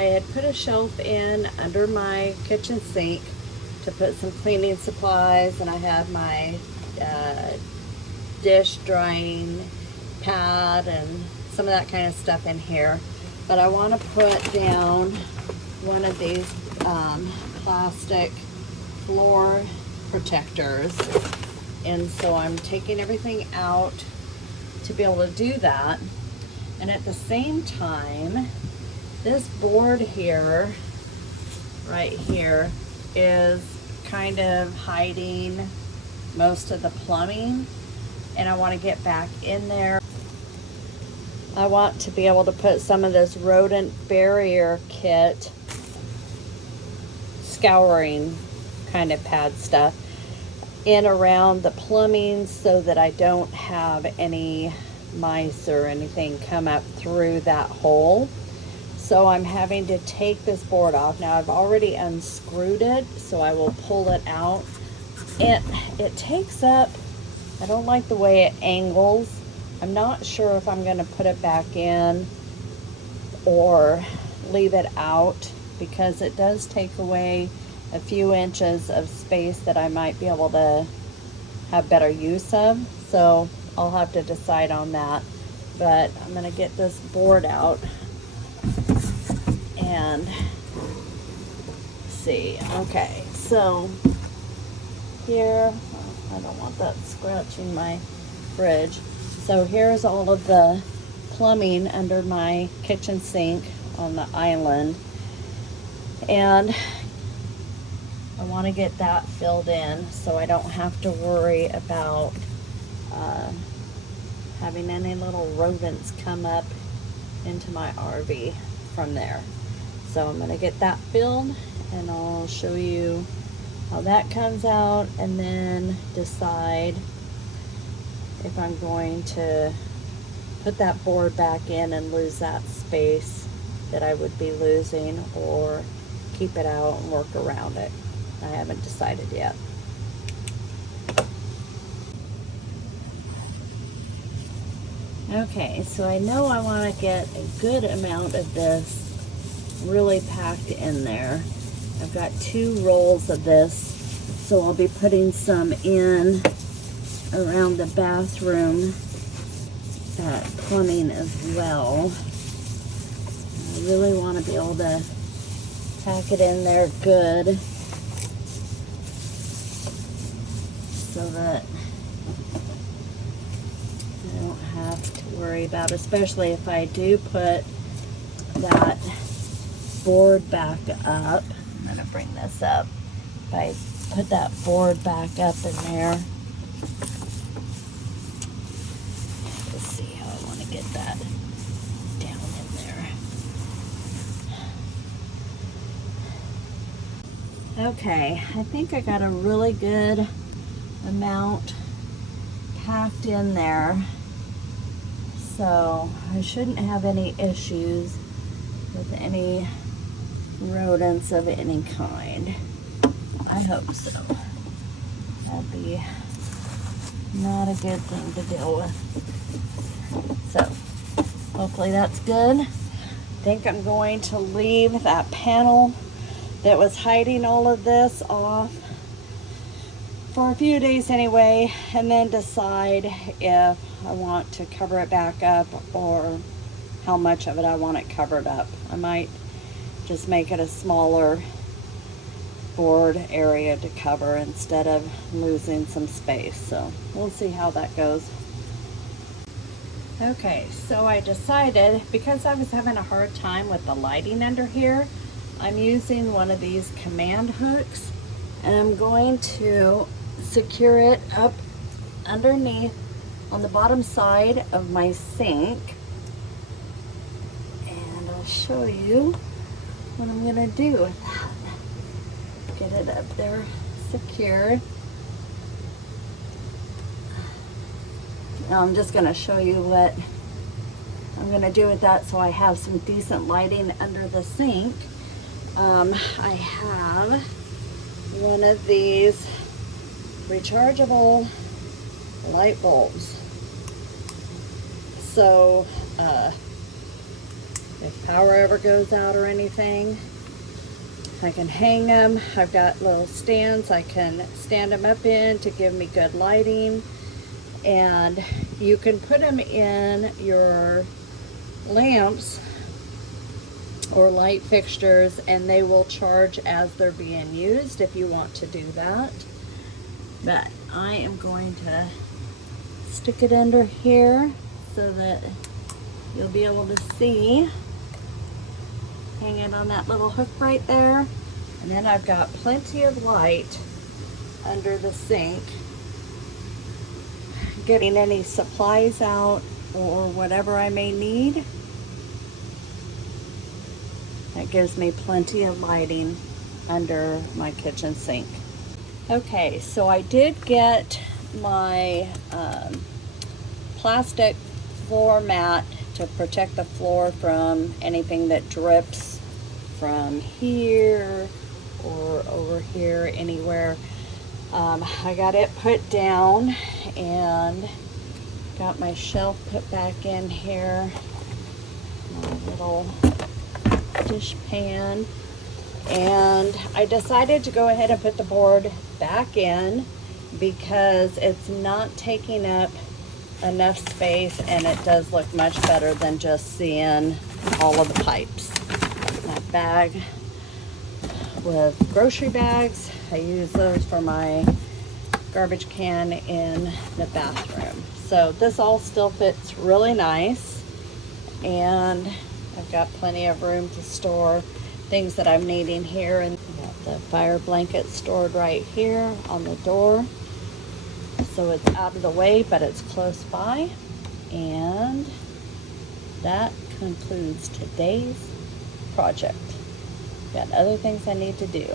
I had put a shelf in under my kitchen sink to put some cleaning supplies, and I had my dish drying pad and some of that kind of stuff in here. But I want to put down one of these plastic floor protectors, and so I'm taking everything out to be able to do that. And at the same time, this board here, right here, is kind of hiding most of the plumbing, and I want to get back in there. I want to be able to put some of this rodent barrier kit, scouring kind of pad stuff, in around the plumbing so that I don't have any mice or anything come up through that hole. So I'm having to take this board off. Now I've already unscrewed it, so I will pull it out. It takes up, I don't like the way it angles. I'm not sure if I'm going to put it back in or leave it out, because it does take away a few inches of space that I might be able to have better use of. So I'll have to decide on that. But I'm going to get this board out and see. Okay, so here, I don't want that scratching my fridge. So here's all of the plumbing under my kitchen sink on the island, and I want to get that filled in so I don't have to worry about having any little rodents come up into my RV from there. So I'm going to get that filled, and I'll show you how that comes out, and then decide if I'm going to put that board back in and lose that space that I would be losing, or keep it out and work around it. I haven't decided yet. Okay, so I know I want to get a good amount of this really packed in there. I've got 2 rolls of this, so I'll be putting some in around the bathroom plumbing as well. I really want to be able to pack it in there good so that I don't have to worry about, especially if I do put that board back up. I'm going to bring this up. If I put that board back up in there, let's see how I want to get that down in there. Okay, I think I got a really good amount packed in there, so I shouldn't have any issues with any rodents of any kind. I hope so. That'd be not a good thing to deal with. So hopefully that's good. I think I'm going to leave that panel that was hiding all of this off for a few days anyway, and then decide if I want to cover it back up or how much of it I want it covered up. I might just make it a smaller board area to cover instead of losing some space. So we'll see how that goes. Okay, so I decided, because I was having a hard time with the lighting under here, I'm using one of these command hooks, and I'm going to secure it up underneath on the bottom side of my sink, and I'll show you what I'm gonna do with that. Get it up there secured. Now I'm just gonna show you what I'm gonna do with that so I have some decent lighting under the sink. I have one of these rechargeable light bulbs. So if power ever goes out or anything. I can hang them. I've got little stands I can stand them up in to give me good lighting. And you can put them in your lamps or light fixtures, and they will charge as they're being used if you want to do that. But I am going to stick it under here so that you'll be able to see. Hang it on that little hook right there. And then I've got plenty of light under the sink. Getting any supplies out or whatever I may need. That gives me plenty of lighting under my kitchen sink. Okay, so I did get my plastic floor mat to protect the floor from anything that drips from here or over here, anywhere. I got it put down and got my shelf put back in here. My little dish pan. And I decided to go ahead and put the board back in because it's not taking up enough space, and it does look much better than just seeing all of the pipes. My bag with grocery bags, I use those for my garbage can in the bathroom. So this all still fits really nice, and I've got plenty of room to store things that I'm needing here. And got the fire blanket stored right here on the door, so it's out of the way, but it's close by. And that concludes today's project. Got other things I need to do.